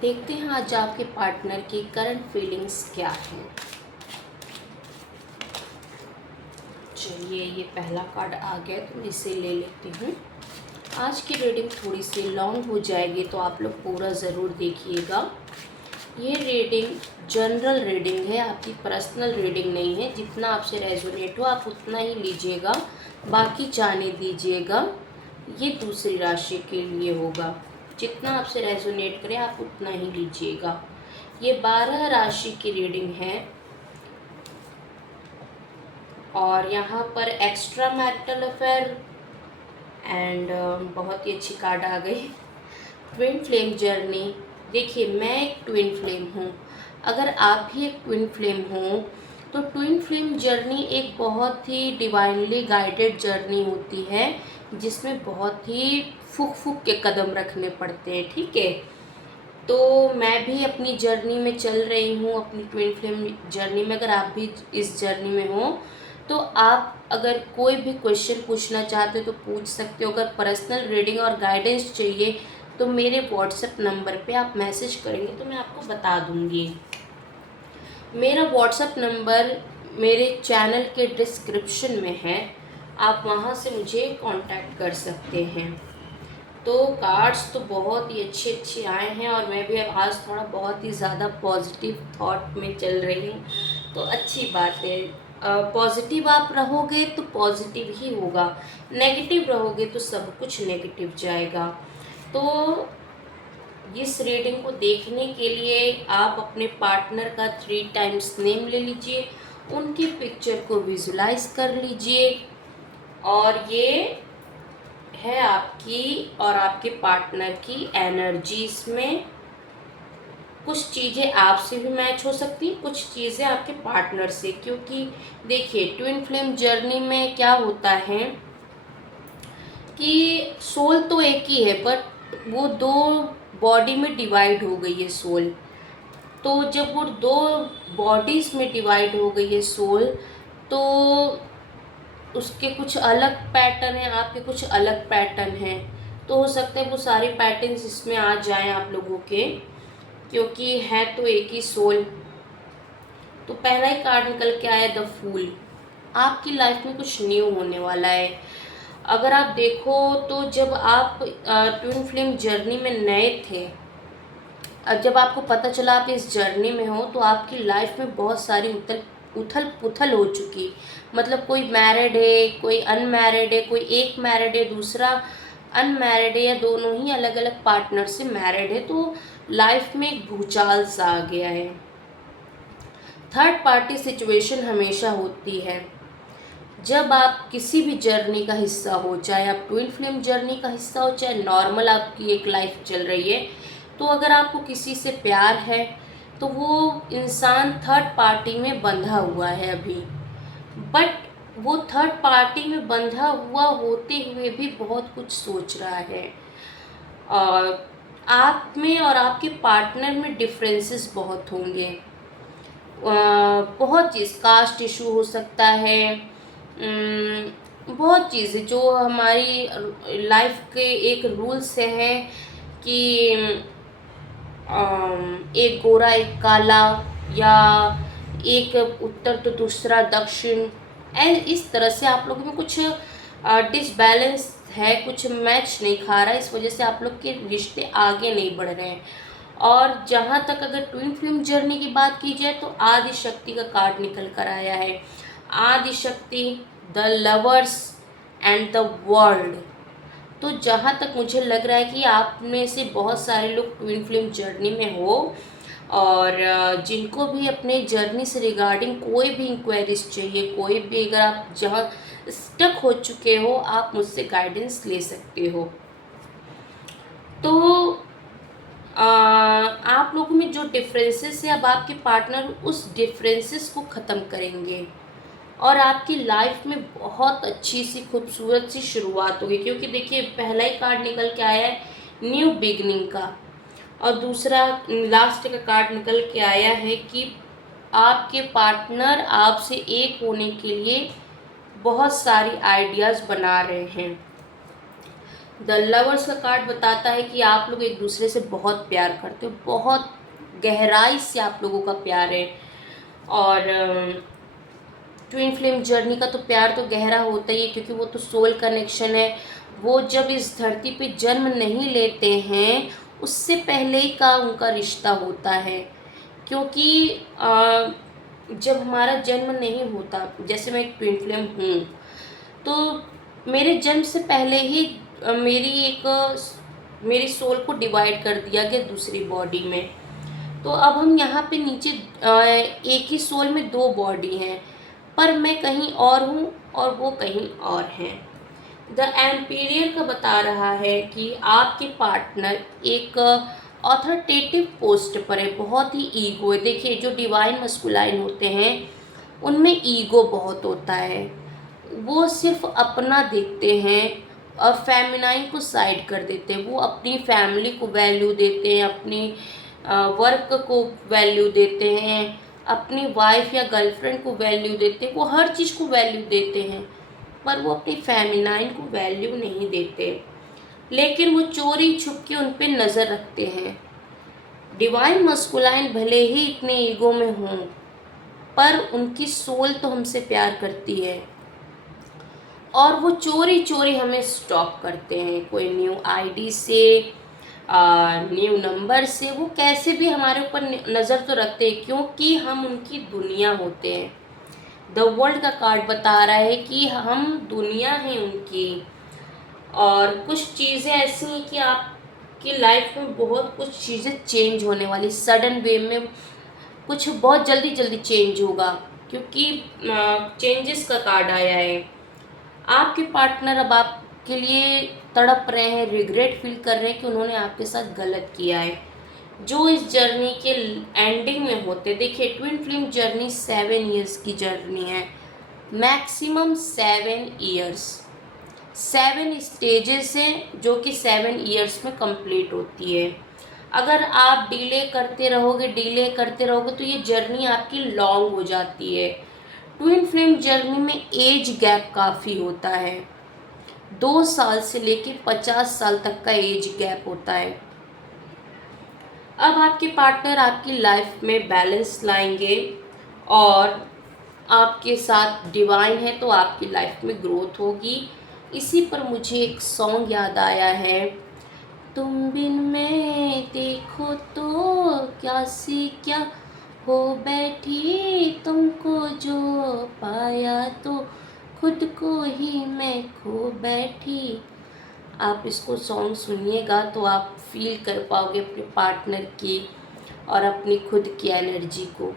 देखते हैं आज आपके पार्टनर की करंट फीलिंग्स क्या हैं। चलिए, ये पहला कार्ड आ गया तो मैं इसे ले लेती हूँ। आज की रीडिंग थोड़ी सी लॉन्ग हो जाएगी तो आप लोग पूरा ज़रूर देखिएगा। ये रीडिंग जनरल रीडिंग है, आपकी पर्सनल रीडिंग नहीं है। जितना आपसे रेजोनेट हो आप उतना ही लीजिएगा, बाकी जाने दीजिएगा। ये दूसरी राशि के लिए होगा, जितना आपसे रेजोनेट करे आप उतना ही लीजिएगा। ये 12 राशि की रीडिंग है और यहाँ पर एक्स्ट्रा मैरिटल अफेयर एंड बहुत ही अच्छी कार्ड आ गई, ट्विन फ्लेम जर्नी। देखिए, मैं एक ट्विन फ्लेम हूँ, अगर आप भी एक ट्विन फ्लेम हो तो ट्विन फ्लेम जर्नी एक बहुत ही डिवाइनली गाइडेड जर्नी होती है, जिसमें बहुत ही फूक फूक के कदम रखने पड़ते हैं। ठीक है, तो मैं भी अपनी जर्नी में चल रही हूँ, अपनी ट्विन फ्लेम जर्नी में। अगर आप भी इस जर्नी में हो तो आप अगर कोई भी क्वेश्चन पूछना चाहते हो तो पूछ सकते हो। अगर पर्सनल रीडिंग और गाइडेंस चाहिए तो मेरे व्हाट्सएप नंबर पे आप मैसेज करेंगे तो मैं आपको बता दूँगी। मेरा व्हाट्सएप नंबर मेरे चैनल के डिस्क्रिप्शन में है, आप वहाँ से मुझे कांटेक्ट कर सकते हैं। तो कार्ड्स तो बहुत ही अच्छे अच्छे आए हैं और मैं भी अब आज थोड़ा बहुत ही ज़्यादा पॉजिटिव थॉट में चल रही हूँ, तो अच्छी बात है। पॉजिटिव आप रहोगे तो पॉजिटिव ही होगा, नेगेटिव रहोगे तो सब कुछ नेगेटिव जाएगा। तो इस रीडिंग को देखने के लिए आप अपने पार्टनर का 3 टाइम्स नेम ले लीजिए, उनकी पिक्चर को विजुलाइज कर लीजिए और ये है आपकी और आपके पार्टनर की एनर्जीज में। कुछ चीज़ें आपसे भी मैच हो सकती, कुछ चीज़ें आपके पार्टनर से, क्योंकि देखिए ट्विन फ्लेम जर्नी में क्या होता है कि सोल तो एक ही है बट वो दो बॉडी में डिवाइड हो गई है सोल। तो जब वो दो बॉडीज़ में डिवाइड हो गई है सोल, तो उसके कुछ अलग पैटर्न हैं, आपके कुछ अलग पैटर्न हैं। तो हो सकता है वो सारे पैटर्न्स इसमें आ जाएं आप लोगों के, क्योंकि है तो एक ही सोल। तो पहला ही कार्ड निकल के आया द फूल। आपकी लाइफ में कुछ न्यू होने वाला है। अगर आप देखो तो जब आप ट्विन फ्लेम जर्नी में नए थे, जब आपको पता चला आप इस जर्नी में हो, तो आपकी लाइफ में बहुत सारी उथल पुथल हो चुकी। मतलब कोई मैरिड है, कोई अनमैरिड है, कोई एक मैरिड है, दूसरा अनमैरिड है, या दोनों ही अलग अलग पार्टनर से मैरिड है। तो लाइफ में एक भूचाल सा आ गया है। थर्ड पार्टी सिचुएशन हमेशा होती है जब आप किसी भी जर्नी का हिस्सा हो, चाहे आप ट्विन फ्लेम जर्नी का हिस्सा हो, चाहे नॉर्मल आपकी एक लाइफ चल रही है। तो अगर आपको किसी से प्यार है तो वो इंसान थर्ड पार्टी में बंधा हुआ है अभी, बट वो थर्ड पार्टी में बंधा हुआ होते हुए भी बहुत कुछ सोच रहा है। और आप में और आपके पार्टनर में डिफरेंसेस बहुत होंगे। बहुत चीज़, कास्ट इशू हो सकता है, बहुत चीज़ें जो हमारी लाइफ के एक रूल से है कि एक गोरा एक काला, या एक उत्तर तो दूसरा दक्षिण। इस तरह से आप लोगों में कुछ डिसबैलेंस है, कुछ मैच नहीं खा रहा है, इस वजह से आप लोग के रिश्ते आगे नहीं बढ़ रहे हैं। और जहाँ तक अगर ट्विन फ्लेम जर्नी की बात की जाए तो आदि शक्ति का कार्ड निकल कर आया है। आदि शक्ति, the lovers and the world. तो जहाँ तक मुझे लग रहा है कि आप में से बहुत सारे लोग ट्विन फ्लेम जर्नी में हो, और जिनको भी अपने जर्नी से रिगार्डिंग कोई भी इंक्वायरीज चाहिए, कोई भी, अगर आप जहाँ स्टक हो चुके हो आप मुझसे गाइडेंस ले सकते हो। तो आप लोगों में जो डिफरेंसेस है, अब आपके पार्टनर उस डिफरेंसेस को ख़त्म करेंगे और आपकी लाइफ में बहुत अच्छी सी खूबसूरत सी शुरुआत होगी। क्योंकि देखिए पहला ही कार्ड निकल के आया है न्यू बिगनिंग का, और दूसरा लास्ट का कार्ड निकल के आया है कि आपके पार्टनर आपसे एक होने के लिए बहुत सारी आइडियाज़ बना रहे हैं। द लवर्स का कार्ड बताता है कि आप लोग एक दूसरे से बहुत प्यार करते हो, बहुत गहराई से आप लोगों का प्यार है। और ट्विन फ्लेम जर्नी का तो प्यार तो गहरा होता ही है, क्योंकि वो तो सोल कनेक्शन है। वो जब इस धरती पे जन्म नहीं लेते हैं, उससे पहले ही का उनका रिश्ता होता है। क्योंकि जब हमारा जन्म नहीं होता, जैसे मैं एक ट्विन फ्लेम हूँ, तो मेरे जन्म से पहले ही मेरी सोल को डिवाइड कर दिया गया दूसरी बॉडी में। तो अब हम यहाँ पे नीचे एक ही सोल में दो बॉडी हैं, पर मैं कहीं और हूँ और वो कहीं और हैं। द एम्पीरियर का बता रहा है कि आपके पार्टनर एक ऑथोरिटेटिव पोस्ट पर है, बहुत ही ईगो है। देखिए, जो डिवाइन मस्कुलाइन होते हैं उनमें ईगो बहुत होता है, वो सिर्फ अपना देखते हैं और फेमिनाइन को साइड कर देते हैं। वो अपनी फैमिली को वैल्यू देते हैं, अपनी वर्क को वैल्यू देते हैं, अपनी वाइफ या गर्लफ्रेंड को वैल्यू देते हैं, वो हर चीज़ को वैल्यू देते हैं, पर वो अपनी फेमिनाइन को वैल्यू नहीं देते। लेकिन वो चोरी छुप के उन पर नज़र रखते हैं। डिवाइन मस्कुलाइन भले ही इतने ईगो में हों, पर उनकी सोल तो हमसे प्यार करती है और वो चोरी चोरी हमें स्टॉक करते हैं। कोई न्यू आईडी से, न्यू नंबर से, वो कैसे भी हमारे ऊपर नज़र तो रखते हैं, क्योंकि हम उनकी दुनिया होते हैं। द वर्ल्ड का कार्ड बता रहा है कि हम दुनिया हैं उनकी। और कुछ चीज़ें ऐसी हैं कि आपकी लाइफ में बहुत कुछ चीज़ें चेंज होने वाली, सडन वे में कुछ बहुत जल्दी जल्दी चेंज होगा, क्योंकि चेंजेस का कार्ड आया है। आपके पार्टनर अब आपके लिए तड़प रहे हैं, रिग्रेट फील कर रहे हैं कि उन्होंने आपके साथ गलत किया है, जो इस जर्नी के एंडिंग में होते। देखिए, ट्विन फ्लेम जर्नी 7 ईयर्स की जर्नी है, मैक्सिमम 7 ईयर्स, 7 स्टेजेस हैं जो कि 7 ईयर्स में कंप्लीट होती है। अगर आप डिले करते रहोगे तो ये जर्नी आपकी लॉन्ग हो जाती है। ट्विन फ्लेम जर्नी में एज गैप काफ़ी होता है, 2 साल से लेकर 50 साल तक का एज गैप होता है। अब आपके पार्टनर आपकी लाइफ में बैलेंस लाएंगे और आपके साथ डिवाइन है, तो आपकी लाइफ में ग्रोथ होगी। इसी पर मुझे एक सॉन्ग याद आया है, तुम बिन मैं देखो तो क्या सी क्या हो बैठी, तुमको जो पाया तो खुद को ही मैं खो बैठी। आप इसको सॉन्ग सुनिएगा तो आप फील कर पाओगे अपने पार्टनर की और अपनी खुद की एनर्जी को।